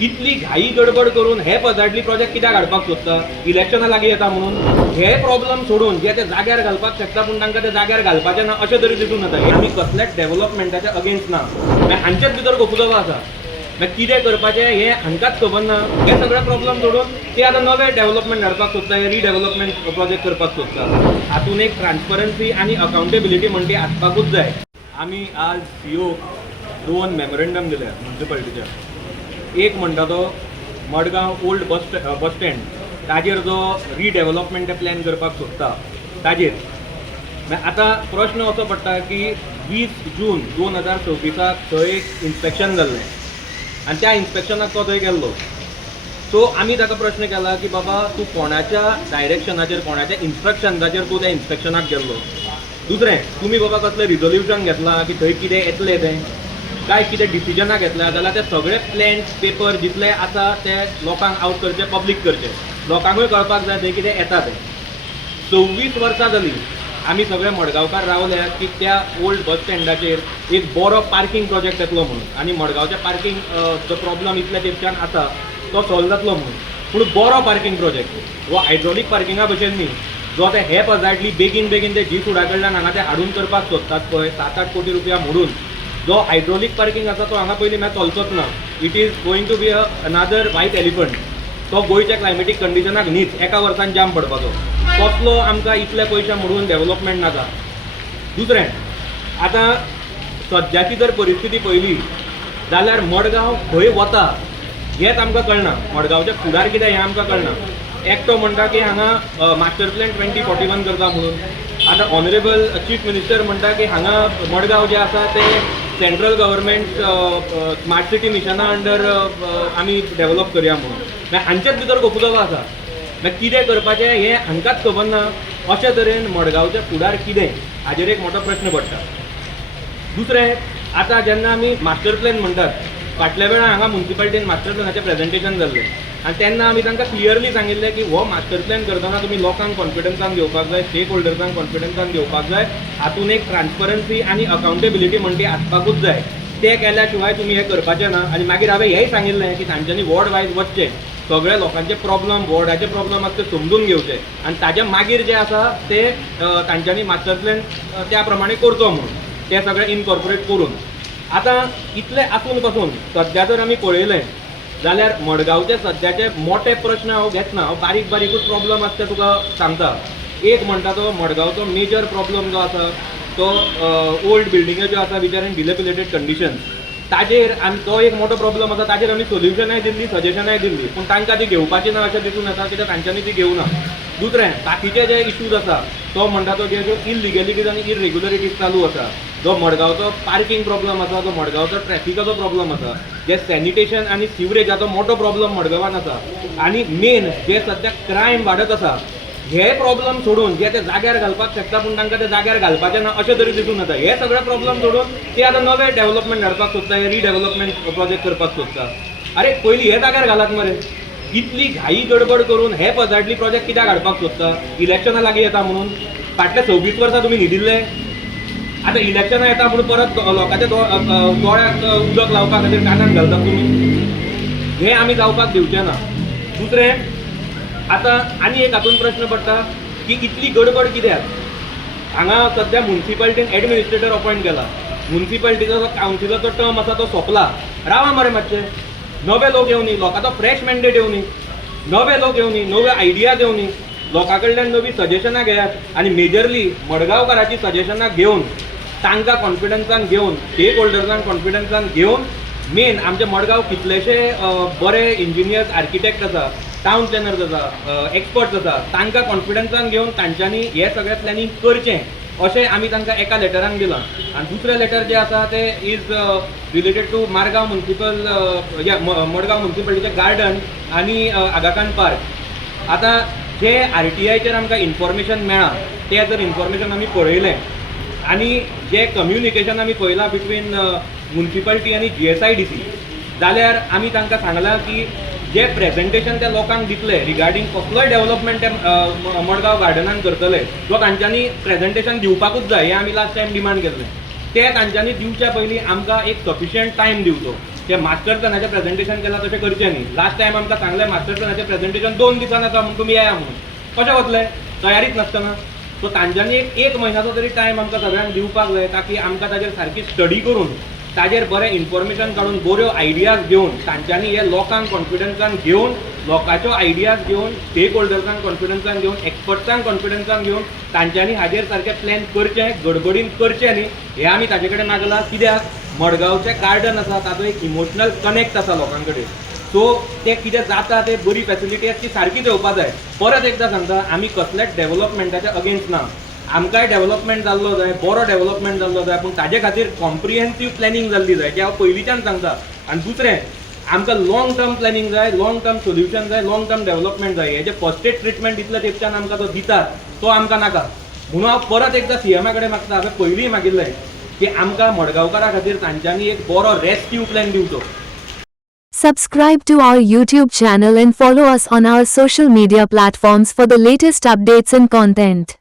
इतली घाई गडबड करून हे पदार्टली प्रोजेक्ट कित्याक हाडपाक सोदता? इलेक्शनां लागीं येता म्हणून हे प्रॉब्लम सोडून जे ते जाग्यार घालपाक शकता पूण तांकां ते जाग्यार घालपाचें ना अशें तरी दिसून येता. हे आमी कसल्याच डेव्हलपमेंटाच्या अगेन्स्ट ना. मागीर हांचेच भितर गोफुलोबा आसा. मागीर कितें करपाचें हें हांकांच खबर ना. हे सगळे प्रॉब्लम सोडून ते आतां नवे डेव्हलपमेंट हाडपाक सोदता, हे रिडेव्हलपमेंट प्रोजेक्ट करपाक सोदता. हातूंत एक ट्रान्सपरन्सी आनी अकावंटेबिलिटी म्हणटी आसपाकूच जाय. आमी आज सीओ 2 मेमोरेंडम दिल्या म्युनिसिपालिटीच्या. एक म्हणटा तो मडगांव ओल्ड बस स्टँड ताजेर जो रिडेव्हलपमेंट प्लॅन करपाक सोदता ताजेर. आतां प्रश्न असो पडटा की 20 जून 2026 थंय एक इन्स्पेक्शन जाल्लें आनी त्या इन्स्पेक्शनाक तो थंय गेल्लो. सो आमी ताका प्रश्न केला की बाबा तूं कोणाच्या डायरेक्शनाचेर कोणाच्या इन्स्ट्रक्शन्साचेर तूं त्या इन्स्पेक्शनाक गेल्लो. दुसरें तुमी बाबा कसलें रिजोल्युशन घेतलां की थंय कितें येतलें तें काय कितें डिसिजनां घेतल्या जाल्यार ते सगळे प्लॅन्स पेपर जितले आसा ते लोकांक आउट करचे, पब्लीक करचे. लोकांकूय कळपाक जाय थंय कितें येता तें. 26 वर्सां जालीं आमी सगळे मडगांवकार रावल्यात की त्या ओल्ड बस स्टँडाचेर एक बरो पार्किंग प्रोजेक्ट येतलो म्हणून आनी मडगांवच्या पार्किंग जो प्रॉब्लम इतल्या तेंपच्यान आसा तो सॉल्व जातलो म्हणून. पूण बरो पार्किंग प्रोजेक्ट हो हायड्रॉलीक पार्किंगा भशेन न्ही जो ते हे पदार्टली बेगीन बेगीन ते जी फुडा कडल्यान हांगा ते हाडून करपाक सोदतात पळय 7-8 कोटी रुपया मोडून. जो हायड्रॉलीक पार्किंग आसा तो हांगा पयलीं मागीर चलचोच ना. It is going to be अनादर व्हायट एलिफंट. तो गोंयच्या क्लायमेटीक कंडिशनाक न्हीच एका वर्सान जाम पडपाचो. कसलो आमकां इतले पयशे मोडून डेव्हलपमेंट नाका. दुसरें आतां सद्याची जर परिस्थिती पळयली जाल्यार मडगांव खंय वता हेंच आमकां कळना. मडगांवचे फुडार कितें हें आमकां कळना. एकटो म्हणटा की हांगा मास्टर प्लॅन 2041 करता म्हणून. आतां ऑनरेबल चीफ मिनिस्टर म्हणटा की हांगा मडगांव जे आसा ते सेंट्रल गव्हर्मेंट स्मार्ट सिटी मिशना अंडर आमी डेव्हलप करया म्हणून. मागीर हांचेच भितर गोफुलोबा आसा. मागीर कितें करपाचें हें हांकांच खबर ना. अशे तरेन मडगांवचे फुडार कितें हाजेर एक मोठो प्रश्न पडटा. दुसरें आतां जेन्ना आमी मास्टर प्लॅन म्हणटात फाटल्या वेळार हांगा म्युनिसिपालिटीन मास्टर प्लॅनाचें प्रेजेंटेशन जाल्लें आनी तेन्ना आमी तांकां क्लियरली सांगिल्लें की हो मास्टर प्लॅन करतना तुमी लोकांक कॉन्फिडन्सान घेवपाक जाय, स्टेक होल्डर्सांक कॉन्फिडन्सान घेवपाक जाय. हातूंत एक ट्रान्सपरन्सी आनी अकावंटेबिलिटी म्हणटी आसपाकूच जाय. ते केल्या शिवाय तुमी हें करपाचें ना. आनी मागीर हांवें हेंय सांगिल्लें की तांच्यांनी वॉर्ड वायज वचचें, सगळे लोकांचे प्रॉब्लम वॉर्डाचे प्रॉब्लम आसा ते समजून घेवचे आनी ताच्या मागीर जे आसा ते तांच्यांनी मास्टर प्लॅन त्या प्रमाणे करचो म्हणून ते सगळें इनकॉर्पोरेट करून. आतां इतलें आसून पासून सद्या जर आमी पळयलें जाल्यार मडगांवचे सद्याचे मोठे प्रश्न हांव घेतना हांव बारीक बारीकूच प्रॉब्लम आसा ते तुका सांगता. एक म्हणटा तो मडगांवचो मेजर प्रॉब्लम जो आसा तो ओल्ड बिल्डिंग्यो ज्यो आसा विच आर इन डिलेपिलेटेड कंडिशन ताजेर आनी तो एक मोठो प्रॉब्लम आसा. ताजेर आमी सोल्युशनाय दिल्ली, सजेशनाय दिल्ली पूण तांकां ती घेवपाची ना अशें दिसून येता कित्याक तांच्यांनी ती घेवना. दुसरें बाकीचे जे इश्यूज आसा तो म्हणटा तो ज्यो इलिगॅलिटीज आनी इरेग्युलरिटीज चालू आसा, जो मडगांवचो पार्किंग प्रॉब्लम आसा, जो मडगांवचो ट्रॅफिकाचो प्रॉब्लम आसा, जे सॅनिटेशन आनी सिवरेजाचो मोठो प्रॉब्लम मडगांवान आसा आनी मेन जे सद्या क्रायम वाडत आसा हे प्रॉब्लम सोडून जे ते जाग्यार घालपाक शकता पूण तांकां ते जाग्यार घालपाचें ना अशें तरी दिसून येता. हे सगळे प्रॉब्लम सोडून ते आतां नवे डेव्हलपमेंट हाडपाक सोदता, हे रिडेव्हलपमेंट प्रोजेक्ट करपाक सोदता. अरे पयलीं हे जाग्यार घालात मरे. इतली घाई गडबड करून हे पदार्टली प्रोजेक्ट कित्याक हाडपाक सोदता? इलेक्शनां लागीं येता म्हणून. फाटले 26 वर्सां तुमी न्ही दिल्ले. आतां इलेक्शनां येता म्हणून परत लोकांच्या दोळ्याक उदक लावपा खातीर कानाक घालतात तुमी. हें आमी जावपाक दिवचें ना. दुसरें आतां आनी एक हातूंत प्रश्न पडटा की इतली गडबड कित्याक? हांगा सद्या म्युनिसिपालिटीन एडमिनिस्ट्रेटर अपॉयंट केला. म्युनिसिपालिटीचो जो कावन्सिलाचो टर्म आसा तो सोंपला. रावा मरे मातशें. नवे लोक येवनी, लोकांचो फ्रेश मॅन्डेट येवनी, नवे लोक येवनी, नव्यो आयडियाज येवनी, लोकां कडल्यान नवीं सजेशनां घेयात आनी मेजरली मडगांवकाराची सजेशनां घेवन तांकां कॉन्फिडन्सान घेवन स्टेक होल्डर्सांक कॉन्फिडन्सान घेवन मेन आमचे मडगांव कितलेशे बरे इंजिनियर्स आर्किटेक्ट आसा, टावन प्लॅनर्स आसा, एक्सपर्ट्स आसा, तांकां कॉन्फिडन्सान घेवन तांच्यांनी हे सगळें प्लॅनिंग करचें अशें आमी तांकां एका लेटरान दिलां. आनी दुसरें लेटर जें आसा तें is related to Margaon municipal Madgaon म्युनिसिपालिटीचें गार्डन आनी आगाखान पार्क. आतां जे RTIचेर आमकां इन्फॉर्मेशन मेळ्ळा तें जर इन्फॉर्मेशन आमी पळयलें आनी जे कम्युनिकेशन आमी पळयलां बिटवीन म्युनिसिपालिटी आनी GSIDC जाल्यार आमी तांकां सांगलां की जे प्रेजेंटेशन त्या लोकांक दितले रिगार्डींग कसलोय डेव्हलपमेंट मडगांव गार्डनान करतले तो तांच्यांनी प्रेजेंटेशन दिवपाकूच जाय. हें आमी लास्ट टायम डिमांड केल्लें. ते तांच्यांनी दिवच्या पयलीं आमकां एक सफिशियंट टायम दिवचो. ते मास्टर प्लॅनाचें प्रेझेंटेशन केलां तशें करचें न्ही. लास्ट टायम आमकां सांगलें मास्टर प्लॅनाचें प्रेझेंटेशन 2 दिसान आसा म्हणून तुमी येया म्हणून. कशें वतले तयारीच नासतना. सो तांच्यांनी एक म्हयन्याचो तरी टायम आमकां सगळ्यांक दिवपाक जाय ताकी आमकां ताजेर सारकी स्टडी करून ताजेर बरें इन्फॉर्मेशन काडून बऱ्यो आयडियाज घेवन तांच्यांनी हे लोकांक कॉन्फिडन्सान घेवन लोकांच्यो आयडियाज घेवन स्टेक होल्डर्सांक कॉन्फिडन्सान घेवन एक्सपर्ट्सांक कॉन्फिडन्सान घेवन तांच्यांनी हाजेर सारकें प्लॅन करचें गडबडीन करचें न्ही हें आमी ताजे कडेन मागलां. कित्याक मडगांवचें गार्डन आसा ताचो एक इमोशनल कनेक्ट आसा लोकां कडेन. सो तें कितें जाता तें बरी फॅसिलिटी आसा ती सारकी येवपाक जाय. परत एकदां सांगता आमी कसलेच डेव्हलपमेंटाच्या अगेन्स्ट ना. आमकांय डेव्हलपमेंट जाल्लो जाय बरो डेव्हलपमेंट जाल्लो जाय पूण ताजे खातीर कॉम्प्रिहेन्सीव प्लॅनिंग जाल्ली जाय जें हांव पयलींच्यान सांगता. आनी दुसरें आमकां लॉंग टर्म प्लॅनिंग जाय लॉंग टर्म सोल्युशन जाय लॉंग टर्म डेव्हलपमेंट जाय. हेजें फर्स्ट एड ट्रिटमेंट इतल्या तेंपच्यान आमकां तो दितात तो आमकां नाका. म्हणून हांव परत एकदां सीएमा कडेन मागता हांवें पयलींय मागिल्लें की आमकां मडगांवकारां खातीर तांच्यांनी एक बरो रेस्क्यू प्लॅन दिवचो. Subscribe to our YouTube channel and follow us on our social media platforms for the latest updates and content.